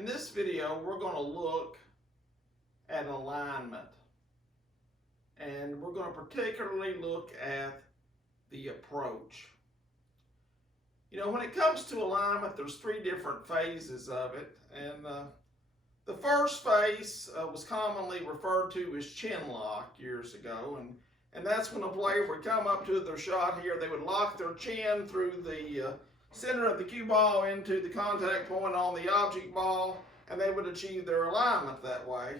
In this video, we're going to look at alignment, and we're going to particularly look at the approach. You know, when it comes to alignment, there's three different phases of it, and the first phase was commonly referred to as chin lock years ago, and that's when a player would come up to their shot here. They would lock their chin through the center of the cue ball into the contact point on the object ball, and they would achieve their alignment that way.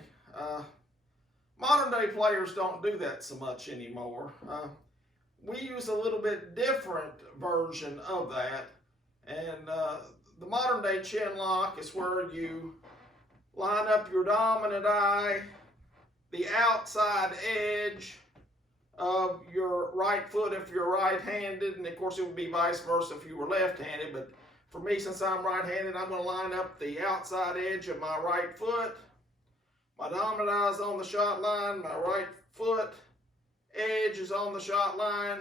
Modern day players don't do that so much anymore. We use a little bit different version of that, and the modern day chin lock is where you line up your dominant eye, the outside edge of your right foot if you're right-handed, and of course it would be vice versa if you were left-handed, but for me, since I'm right-handed, I'm going to line up the outside edge of my right foot. My dominant eye is on the shot line, my right foot edge is on the shot line,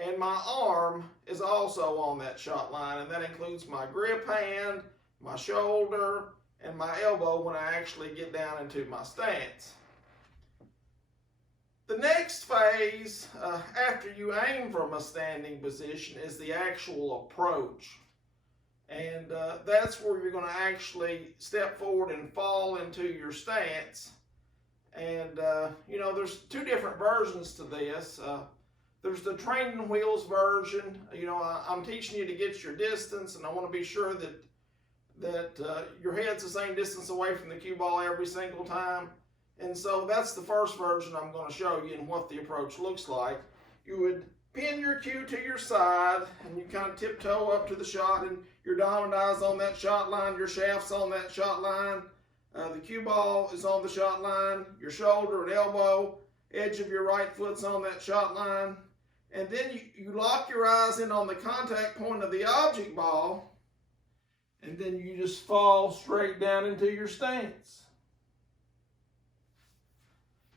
and my arm is also on that shot line, and that includes my grip hand, my shoulder, and my elbow when I actually get down into my stance. The next phase, after you aim from a standing position, is the actual approach. And that's where you're going to actually step forward and fall into your stance. And, you know, there's two different versions to this. There's the training wheels version. You know, I'm teaching you to get your distance, and I want to be sure that your head's the same distance away from the cue ball every single time. And so that's the first version I'm going to show you and what the approach looks like. You would pin your cue to your side, and you kind of tiptoe up to the shot, and your dominant eye's on that shot line, your shaft's on that shot line, the cue ball is on the shot line, your shoulder and elbow, edge of your right foot's on that shot line, and then you lock your eyes in on the contact point of the object ball, and then you just fall straight down into your stance.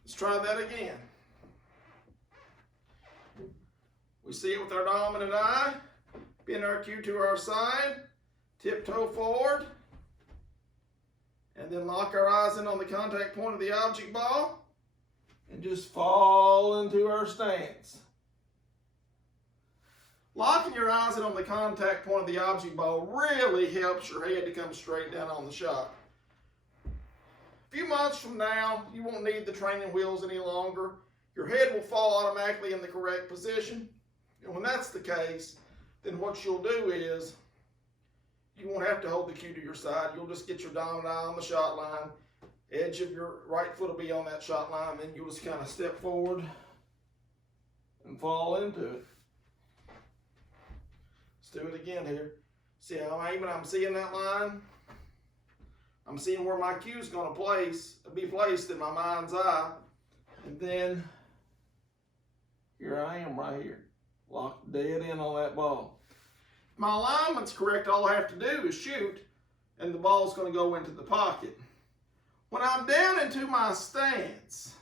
Let's try that again. We see it with our dominant eye, pin our cue to our side, tiptoe forward, and then lock our eyes in on the contact point of the object ball, and just fall into our stance. Locking your eyes in on the contact point of the object ball really helps your head to come straight down on the shot. A few months from now, you won't need the training wheels any longer. Your head will fall automatically in the correct position. And when that's the case, then what you'll do is you won't have to hold the cue to your side. You'll just get your dominant eye on the shot line. Edge of your right foot will be on that shot line. Then you'll just kind of step forward and fall into it. Let's do it again here. See how I'm aiming? I'm seeing that line. I'm seeing where my cue is going to be placed in my mind's eye. And then here I am right here, locked dead in on that ball. If my alignment's correct, all I have to do is shoot, and the ball's going to go into the pocket. When I'm down into my stance,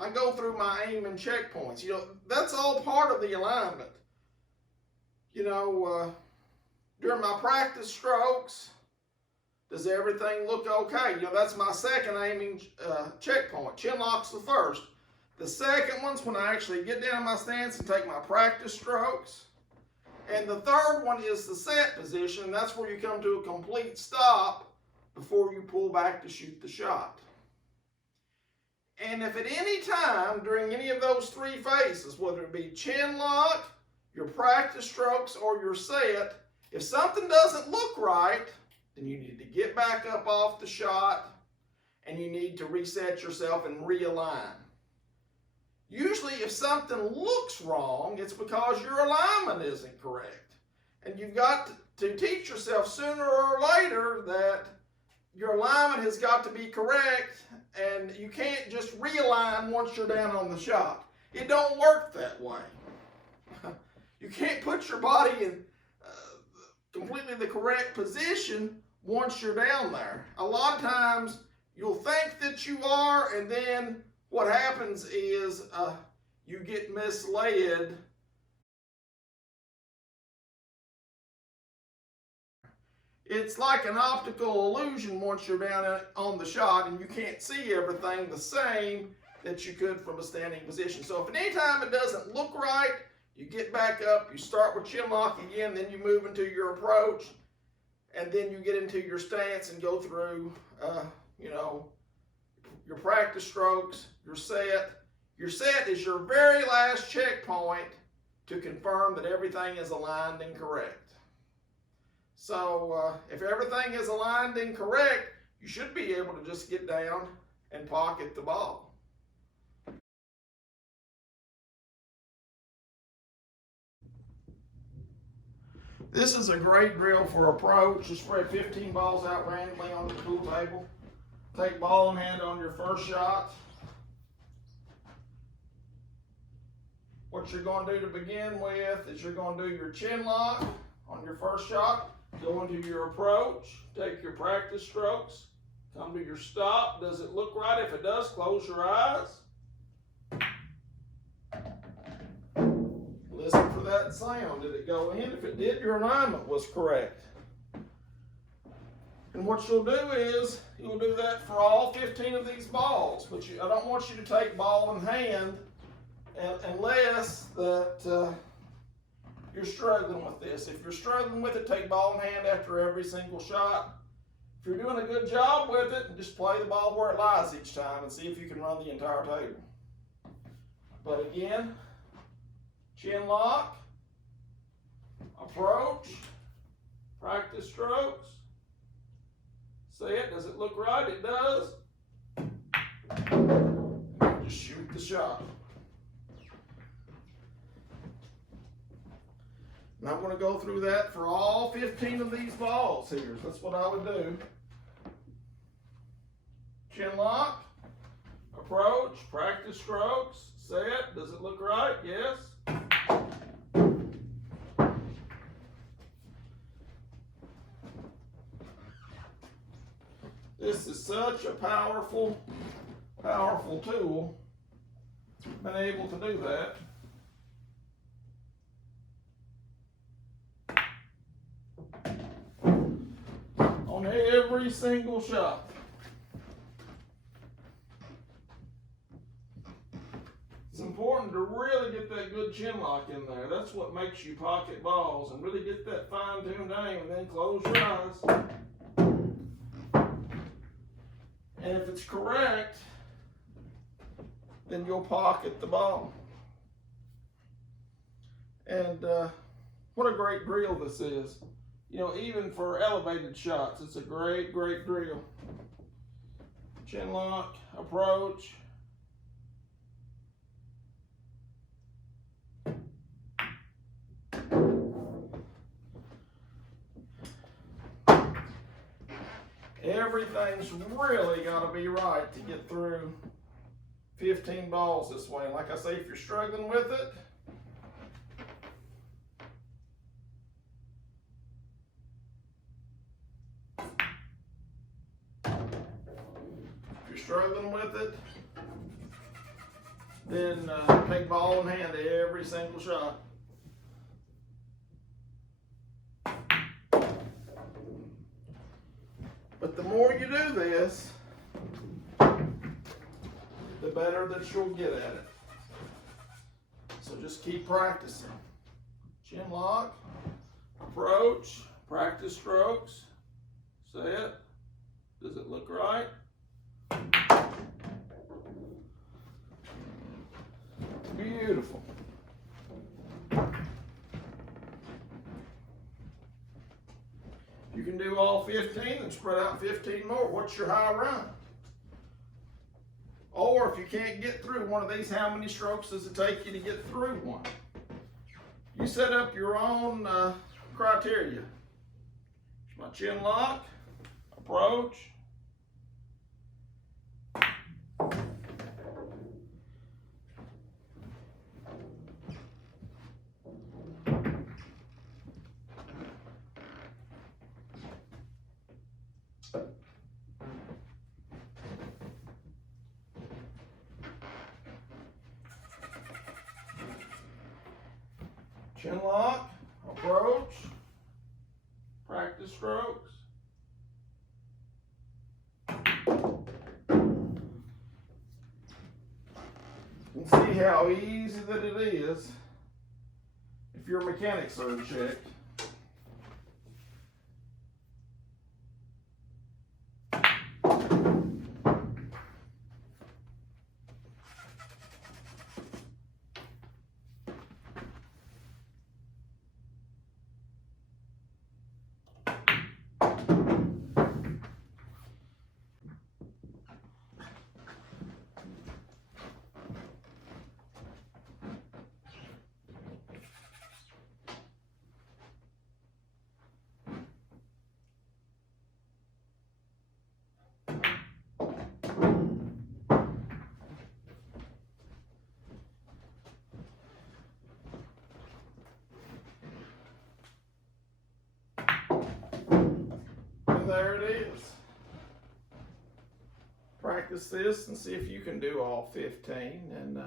I go through my aim and checkpoints. You know, that's all part of the alignment. You know, during my practice strokes, does everything look okay? You know, that's my second aiming checkpoint. Chin lock's the first. The second one's when I actually get down in my stance and take my practice strokes. And the third one is the set position. That's where you come to a complete stop before you pull back to shoot the shot. And if at any time during any of those three phases, whether it be chin lock, your practice strokes, or your set, if something doesn't look right, then you need to get back up off the shot, and you need to reset yourself and realign. Usually if something looks wrong, it's because your alignment isn't correct. And you've got to teach yourself sooner or later that your alignment has got to be correct, and you can't just realign once you're down on the shot. It don't work that way. You can't put your body in completely the correct position once you're down there. A lot of times you'll think that you are, and then what happens is you get misled It's like an optical illusion once you're down on the shot and you can't see everything the same that you could from a standing position. So if at any time it doesn't look right, you get back up, you start with chin lock again, then you move into your approach, and then you get into your stance and go through, your practice strokes, your set. Your set is your very last checkpoint to confirm that everything is aligned and correct. So if everything is aligned and correct, you should be able to just get down and pocket the ball. This is a great drill for approach. Just spread 15 balls out randomly on the pool table. Take ball in hand on your first shot. What you're going to do to begin with is you're going to do your chin lock on your first shot. Go into your approach, take your practice strokes, come to your stop. Does it look right? If it does, close your eyes. Listen for that sound. Did it go in? If it did, your alignment was correct. And what you'll do is, you'll do that for all 15 of these balls. But I don't want you to take ball in hand unless that you're struggling with this. If you're struggling with it, take ball in hand after every single shot. If you're doing a good job with it, just play the ball where it lies each time and see if you can run the entire table. But again, chin lock, approach, practice strokes, set. Does it look right? It does. Just shoot the shot. And I'm going to go through that for all 15 of these balls here. That's what I would do. Chin lock, approach, practice strokes, set. Does it look right? Yes. This is such a powerful tool. Been able to do that. On every single shot. It's important to really get that good chin lock in there. That's what makes you pocket balls, and really get that fine-tuned aim, and then close your eyes. And if it's correct, then you'll pocket the ball. And what a great drill this is. You know, even for elevated shots, it's a great drill. Chin lock, approach. Everything's really got to be right to get through 15 balls this way. And like I say, if you're struggling with it, then take ball in hand every single shot. But the more you do this, the better that you'll get at it. So just keep practicing. Chin lock, approach, practice strokes, set. Does it look right? Beautiful. You can do all 15 and spread out 15 more. What's your high run? Or if you can't get through one of these, how many strokes does it take you to get through one? You set up your own criteria. My chin lock, approach. Chin lock, approach, practice strokes. And see how easy that it is if your mechanics are in check. And there it is. Practice this and see if you can do all 15. And if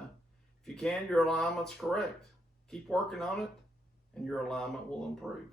you can, your alignment's correct. Keep working on it and your alignment will improve.